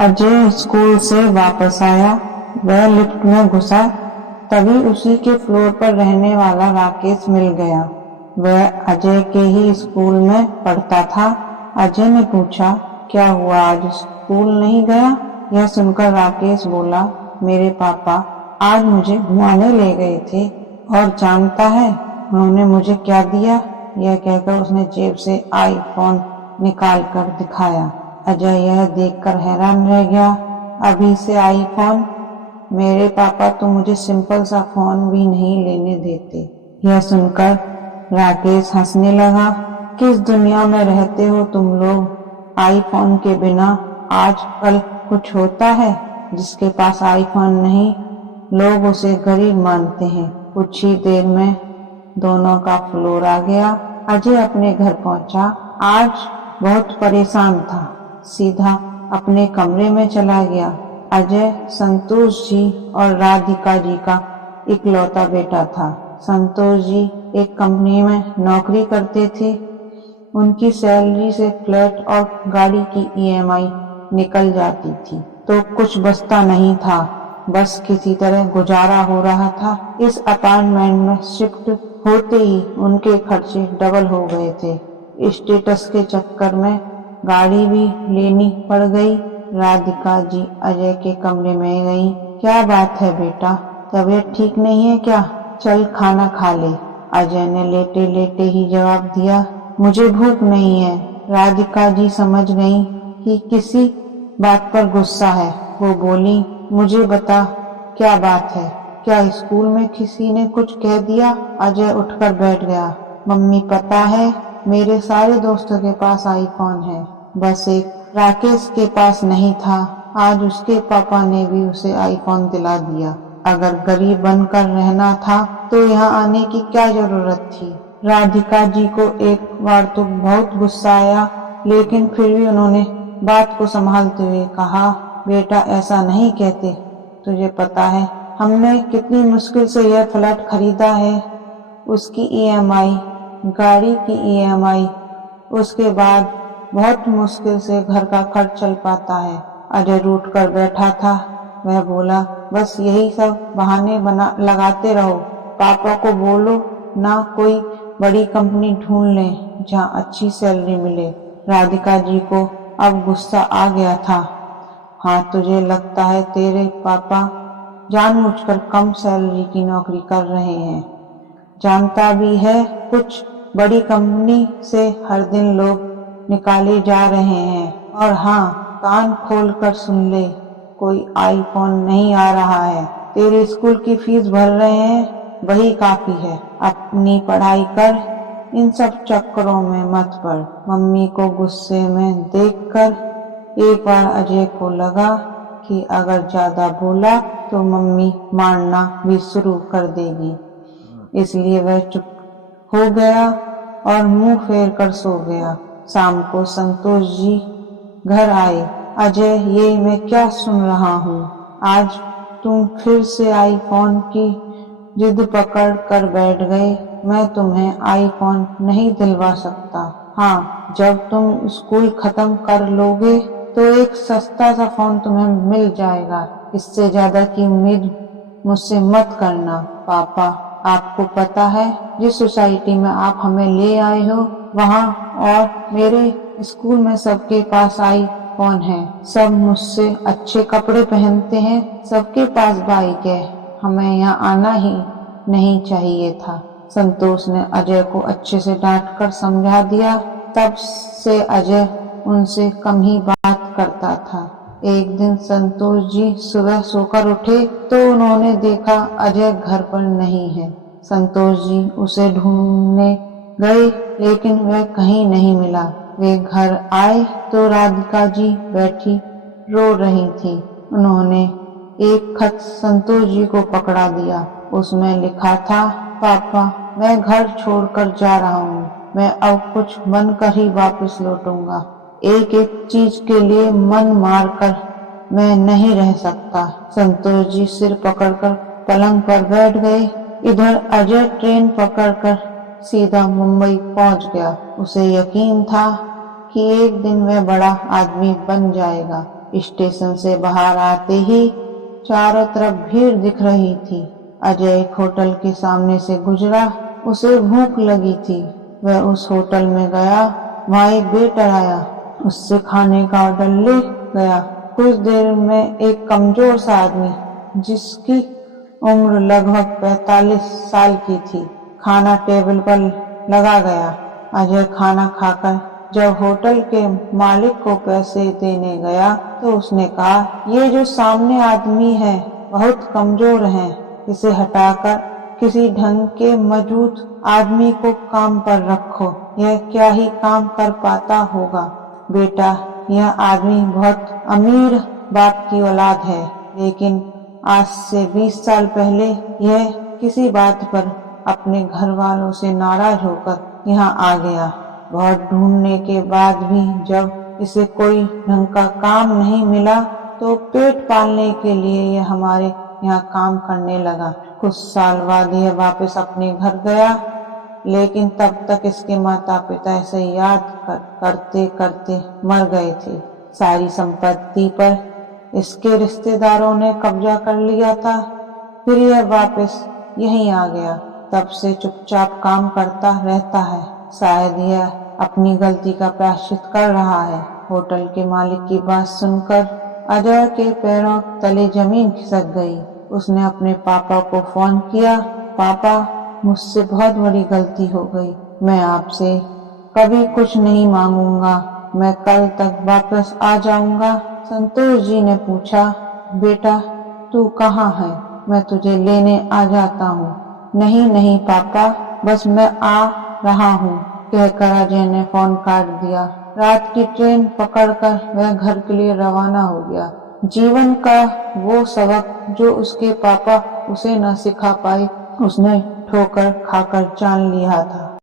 Ajay school से वापस आया। वह लिफ्ट में घुसा, तभी उसी के फ्लोर पर रहने वाला राकेश मिल गया। वह अजय के ही स्कूल में पढ़ता था। अजय ने पूछा, क्या हुआ, आज स्कूल नहीं गया? यह सुनकर राकेश बोला, मेरे पापा आज मुझे घुमाने ले गए थे और जानता है उन्होंने मुझे क्या दिया? यह कहकर उसने जेब से आईफोन निकाल कर दिखाया। अजय यह देखकर हैरान रह गया। अभी से आईफोन? मेरे पापा तो मुझे सिंपल सा फोन भी नहीं लेने देते। यह सुनकर राकेश हंसने लगा। किस दुनिया में रहते हो तुम लोग? आईफोन के बिना आजकल कुछ होता है? जिसके पास आईफोन नहीं, लोग उसे गरीब मानते हैं। कुछ ही देर में दोनों का फ्लोर आ गया। अजय अपने घर पहुंचा। आज बहुत परेशान था, सीधा अपने कमरे में चला गया। अजय संतोष जी और राधिका जी का इकलौता बेटा था। संतोष जी एक कंपनी में नौकरी करते थे। उनकी सैलरी से फ्लैट और गाड़ी की ईएमआई निकल जाती थी, तो कुछ बचता नहीं था। बस किसी तरह गुजारा हो रहा था। इस अपार्टमेंट में शिफ्ट होते ही उनके खर्चे डबल हो गए थे। स्टेटस के चक्कर में गाड़ी भी लेनी पड़ गई। राधिका जी अजय के कमरे में गई। क्या बात है बेटा, तबीयत ठीक नहीं है क्या? चल खाना खा ले। अजय ने लेटे लेटे ही जवाब दिया, मुझे भूख नहीं है। राधिका जी समझ गई कि किसी बात पर गुस्सा है। वो बोली, मुझे बता क्या बात है? क्या स्कूल में किसी ने कुछ कह दिया? अजय उठकर बैठ गया। मम्मी पता है मेरे सारे दोस्तों के पास आईफोन है, बस एक राकेश के पास नहीं था। आज उसके पापा ने भी उसे आईफोन दिला दिया। अगर गरीब बनकर रहना था तो यहाँ आने की क्या जरूरत थी? राधिका जी को एक बार तो बहुत गुस्सा आया, लेकिन फिर भी उन्होंने बात को संभालते हुए कहा, बेटा ऐसा नहीं कहते। तुझे पता है हमने कितनी मुश्किल से यह फ्लैट खरीदा है, उसकी ईएमआई, गाड़ी की ईएमआई, उसके बाद बहुत मुश्किल से घर का खर्च चल पाता है। अजय रूठ कर बैठा था। वह बोला, बस यही सब बहाने बना लगाते रहो। पापा को बोलो ना कोई बड़ी कंपनी ढूंढ लें जहाँ अच्छी सैलरी मिले। राधिका जी को अब गुस्सा आ गया था। हाँ, तुझे लगता है तेरे पापा जानबूझकर कम सैलरी की नौकरी कर रहे हैं। जानता भी है कुछ बड़ी कंपनी से हर दिन लोग निकाले जा रहे हैं। और हाँ, कान खोल कर सुन ले, कोई आईफोन नहीं आ रहा है। तेरे स्कूल की फीस भर रहे हैं, वही काफी है। अपनी पढ़ाई कर, इन सब चक्करों में मत पड़। मम्मी को गुस्से में देखकर एक बार अजय को लगा कि अगर ज्यादा बोला तो मम्मी मारना भी शुरू कर देगी, इसलिए वह चुप हो गया और मुंह फेर कर सो गया। शाम को संतोष जी घर आए। अजय, ये मैं क्या सुन रहा हूँ? आज तुम फिर से आईफोन की जिद पकड़ कर बैठ गए। मैं तुम्हें आईफोन नहीं दिलवा सकता। हाँ, जब तुम स्कूल खत्म कर लोगे तो एक सस्ता सा फोन तुम्हें मिल जाएगा। इससे ज्यादा की उम्मीद मुझसे मत करना। पापा, आपको पता है जिस सोसाइटी में आप हमें ले आए हो वहाँ और मेरे स्कूल में सबके पास आईफोन है। सब मुझसे अच्छे कपड़े पहनते हैं, सबके पास बाइक है। हमें यहाँ आना ही नहीं चाहिए था। संतोष ने अजय को अच्छे से डांट कर समझा दिया। तब से अजय उनसे कम ही बात करता था। एक दिन संतोष जी सुबह सोकर उठे तो उन्होंने देखा अजय घर पर नहीं है। संतोष जी उसे ढूंढने गए, लेकिन वह कहीं नहीं मिला। वे घर आए तो राधिका जी बैठी रो रही थी। उन्होंने एक खत संतोष जी को पकड़ा दिया। उसमें लिखा था, पापा, मैं घर छोड़कर जा रहा हूँ। मैं अब कुछ बनकर ही वापस लौटूंगा। एक एक चीज के लिए मन मारकर मैं नहीं रह सकता। संतोष जी सिर पकड़कर पलंग पर बैठ गए। इधर अजय ट्रेन पकड़कर सीधा मुंबई पहुंच गया। उसे यकीन था कि एक दिन वह बड़ा आदमी बन जाएगा। स्टेशन से बाहर आते ही चारों तरफ भीड़ दिख रही थी। अजय एक होटल के सामने से गुजरा। उसे भूख लगी थी। वह उस होटल में गया। वहाँ एक वेटर आया। उससे खाने का ऑर्डर ले गया। कुछ देर में एक कमजोर सा आदमी, जिसकी उम्र लगभग 45 साल की थी, खाना टेबल पर लगा गया। अजय खाना खाकर जब होटल के मालिक को पैसे देने गया तो उसने कहा, ये जो सामने आदमी है बहुत कमजोर है, इसे हटाकर किसी ढंग के मजबूत आदमी को काम पर रखो। यह क्या ही काम कर पाता होगा। बेटा, यह आदमी बहुत अमीर बाप की औलाद है, लेकिन आज से 20 साल पहले यह किसी बात पर अपने घर वालों से नाराज होकर यहाँ आ गया। बहुत ढूंढने के बाद भी जब इसे कोई ढंग का काम नहीं मिला तो पेट पालने के लिए यह हमारे यहाँ काम करने लगा। कुछ साल बाद यह वापस अपने घर गया, लेकिन तब तक इसके माता पिता इसे याद करते करते मर गए थे। सारी संपत्ति पर इसके रिश्तेदारों ने कब्जा कर लिया था। फिर यह वापस यहीं आ गया। तब से चुपचाप काम करता रहता है। शायद यह अपनी गलती का प्रायश्चित कर रहा है। होटल के मालिक की बात सुनकर अजय के पैरों तले जमीन खिसक गई। उसने अपने पापा को फोन किया। पापा, मुझसे बहुत बड़ी गलती हो गई। मैं आपसे कभी कुछ नहीं मांगूंगा। मैं कल तक वापस आ जाऊंगा। संतोष जी ने पूछा, बेटा तू कहाँ है? मैं तुझे लेने आ जाता हूँ। नहीं नहीं पापा, बस मैं आ रहा हूँ, कहकर अजय ने फोन काट दिया। रात की ट्रेन पकड़कर वह घर के लिए रवाना हो गया। जीवन का वो सबक जो उसके पापा उसे न सिखा पाए, उसने ठोकर खाकर जान लिया था।